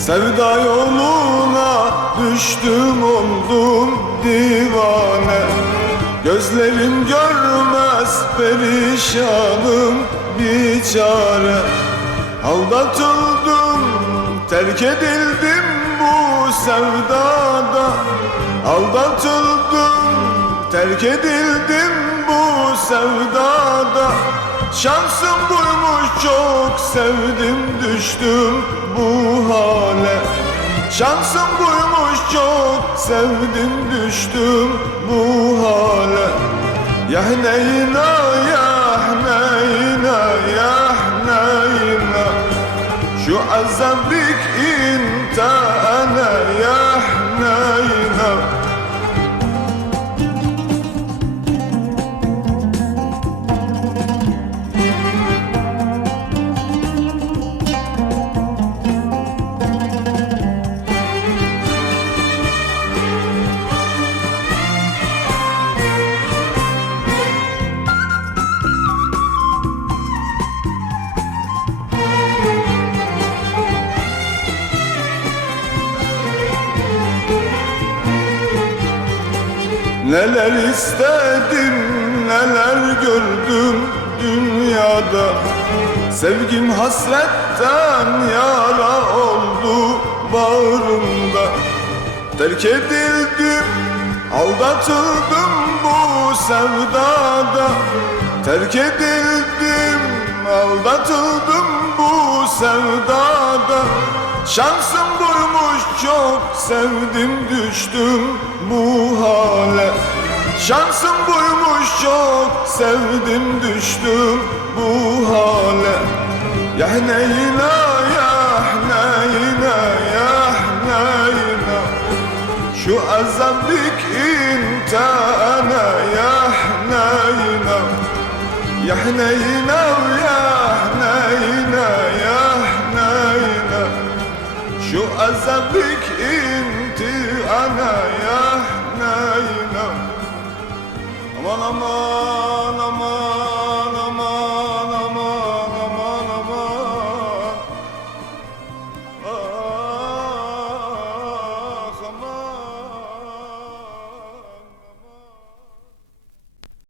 Sevda yoluna düştüm oldum divane. Gözlerim görmez perişanım bir çare Aldatıldım terk edildim bu sevdada. Aldatıldım terk edildim bu sevdada. Şansım buymuş çok sevdim düştüm bu hale. Şansım buymuş çok sevdim düştüm bu hale. Ya neyna ya neyna ya neyna Şu azabik intana Neler istedim, neler gördüm dünyada. Sevgim hasretten yara oldu bağrımda. Terk edildim, aldatıldım bu sevdada. Terk edildim, aldatıldım bu sevdada. Şansım buymuş çok sevdim düştüm bu hale Şansım buymuş çok sevdim düştüm bu hale. Ya neyna ya neyna ya neyna Şu azabik intana ya neyna Ya neyna ya neyna ya neyna Şu azabik imtihana ya